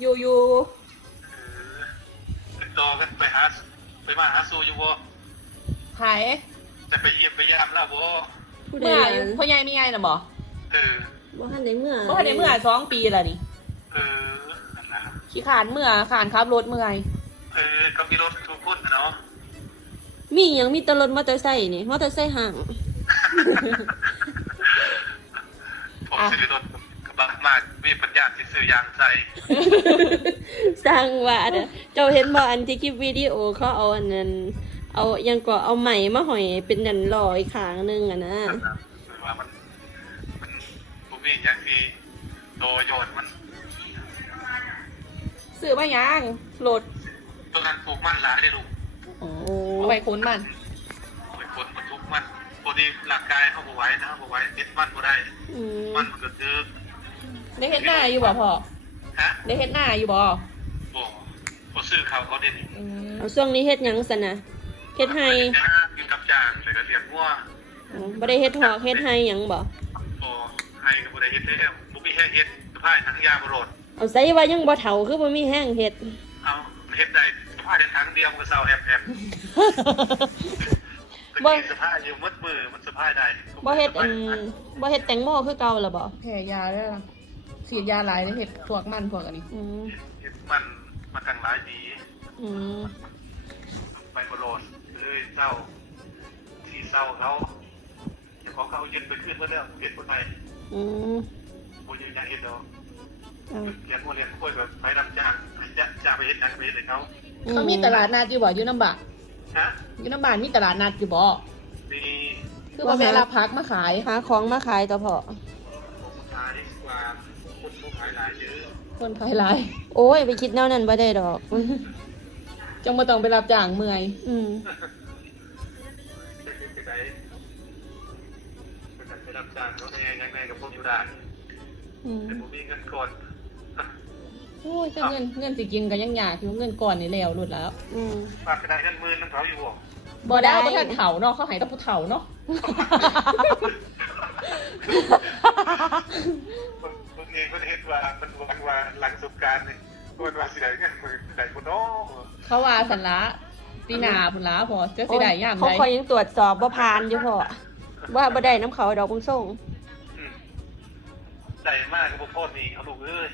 อยู่อยู่เออติดต่อกันไปหาไปมาหาสู่อยู่บ่หายจะไปเยี่ยมไปยามแล้วบ่ผู้ใดเมื่ออยู่พ่อใหญ่มีไงน่ะบ่เออบ่ทันได้เมื่อบ่ทันได้เมื่อสองปีแล้วนี่เออนั่นนะขี้ขานเมื่อขานขับรถเมื่อยเออก็มีรถทุกคนน่ะเนาะมีหยังมีแตรถมอเตอร์ไซค์นี่มอเตอร์ไซค์ห่างผมซื้อรถกระบะ มากมีปัญญาที่ซื้อยางใส่สร้างว่าเด้อเจ้าเห็นบ่อันที่คลิปวิดีโอเขาเอาอันนั้นเอายังก็เอาไหมมาห้อยเป็นนันลอยขางหนึงอะนะหรือว่ามันมันบ่มีอย่างที่โตโยนมันซื้อมายังรถตัวนั้นปลูกมันหลายได้ลูกโอ้เอาไปค้นมันเป็นคนบรรทุกมันพอดีร่างกายเขาบ่ไหวนะบ่ไหวเด็ดมันบ่ได้ อืมมันมันก็คือ ได้เฮ็ดหน้าอยู่บ่พ่อฮะได้เฮ็ดหน้าอยู่บ่บ่บ่ซื้อเขาเขาเด่นอืมเอาช่วงนี้เฮ็ดหยังซั่นน่ะเฮ็ดให้กินกับจางแต่ก็เลี้ยงวัวอ๋อบ่ได้เฮ็ดหอกเฮ็ดให้หยังบ่บ่ให้ก็บ่ได้เฮ็ดแล้วบ่มีแห้งเฮ็ดสะพายทั้งยาบ่รอดเอาใส่ว่ายังบ่เฒ่าคือบ่มีแห้งเฮ็ด เอาเฮ็ดได้สะพายได้ทั้งเดียวมันก็เศร้าแอบๆตะบ่ กี้สะพายอยู่มืดมือมันสะพายได้บ่เฮ็ดอันบ่เฮ็ดแตงโมคือเก่าแล้วบ่แพ้ยาด้วยล่ะ ฉีดยาหลายเลยเฮ็ดพวกมันพวกอันนี้ อืมเฮ็ดมันมาตั้งหลายปีอืมไปบ่รอดเลยเศร้า ที่เศร้าเขาของเขายึดไปขึ้นมาแล้วเฮ็ดบ่ได้อืมบ่อยู่ยังเฮ็ดดอกเอาเลี้ยงวัวเลี้ยงกล้วยแบบไปรับจ้างจะจะไปเฮ็ดหยังไปเฮ็ดให้เขาเขามีตลาดนัดอยู่บ่อยู่น้ำบะฮะอยู่น้ำบานมีตลาดนัดอยู่บ่มีคือว่าแม่รับพักมาขาย หาของมาขายต่อพอผมขายกว่า คนผู้ขายหลายเยอะคนขายหลาย โอ้ย ไปคิดแนวนั้นบ่ได้ดอก จังบ่ต้องไปรับจ้างเมื่อย อืมไปไหนไปไหนไปรับจ้างเขาแน่ยังไงกับพวกอยู่ด่านอืมแต่ผมมีเงินก่อนโอ้ยแต่เงินเงินสิกินก็ยังยากอยู่เงินก่อนนี่แล้วหลุดแล้ว อืมฝากกระดาษเงินหมื่นนึงเขาอยู่บ่บ่ได้บ่ทันเฒ่าเนาะเขาให้แต่ผู้เฒ่าเนาะบาง เองก็เห็นว่ามันวันว่าหลังสงกรารนี่มันว่าสิได้เงินหมื่นได้บ่เนาะเขาว่าสันละปีหน้าพุ่นละพอจะสิได้ยามเขาใดคอยยังตรวจสอบบ่ผ่านอยู่พอว่าบ่ได้น้ำเขาดอกบุงส่งอืมได้มากก็บ่พอนี่เอาลูกเอ้ย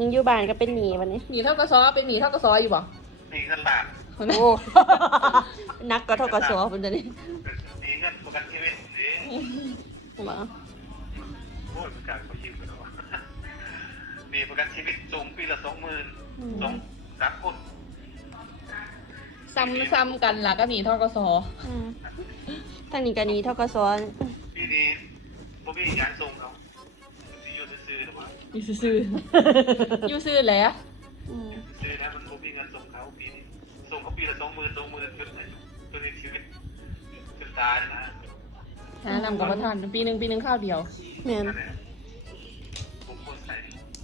ยังอยู่บ้านก็เป็นหนี้วันนี้หนีเท่ากระซอเป็นหนีเท่ากระซออยู่บ่นี่เงินล้านโอ้นักก็เท่ากับสอเป็นตัวนี้นี่เงินประกันชีวิตนี่ บ่โอ้ยประกันเขายิ้มกันวะมีประกันชีวิตสูงปีละสองหมื่นสองสามคนซ้ำซ้ำกันล่ะก็หนีเท่ากระซออืมทางนี้ก็หนี้เท่ากับสอปีนี้บ่มีงานส่งเขาสิอยู่ซื่อๆหรือเปล่าอยู่ซื่อๆอยู่ซื่อแหล้วอืมซื่อๆนะมันบ่มีเงินส่งเขาปีนี้ส่งเขาปีละสองหมื่นสองหมื่นจนอายุจนในชีวิตจนตายนะ หานำกับประทานปีหนึ่งปีหนึ่งข้าวเดียวแม่นนั่นแหละผมควรใส่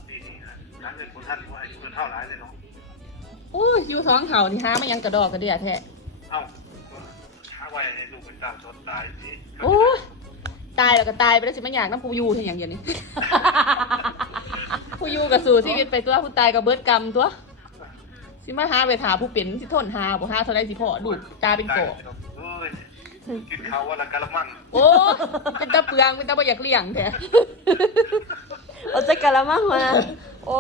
ปีนี้นะร้านเงินคนท่านว่าอายุเกินเท่าไหร่เลยเนาะโอ้ยอยู่ท้องเขาที่หาไม่ยังกระดอกกระเดียแท้เอ้าหาไว้ให้ลูกเป็นตามจนตายสิโอ้ยตายแล้วก็ตายไปแล้วสิมันอยากน้ำผู้อยู่เท่าอย่างเดียวนี้ผู้อยู่กับสู่ชีวิตไปตัวผู้ตายกับเบิร์ดกรรมตัว สิมาหาไปถาผู้เป็นสิทนหาบ่หาเท่าไรสิพ่อดูกตาเป็นโกะ เอ้ย กินข้าววันละกะละมังโอ้เป็นตาเปลืองเป็นตาบ่อยากเลี้ยงแท้เอาใส่กะละมังมา โอ้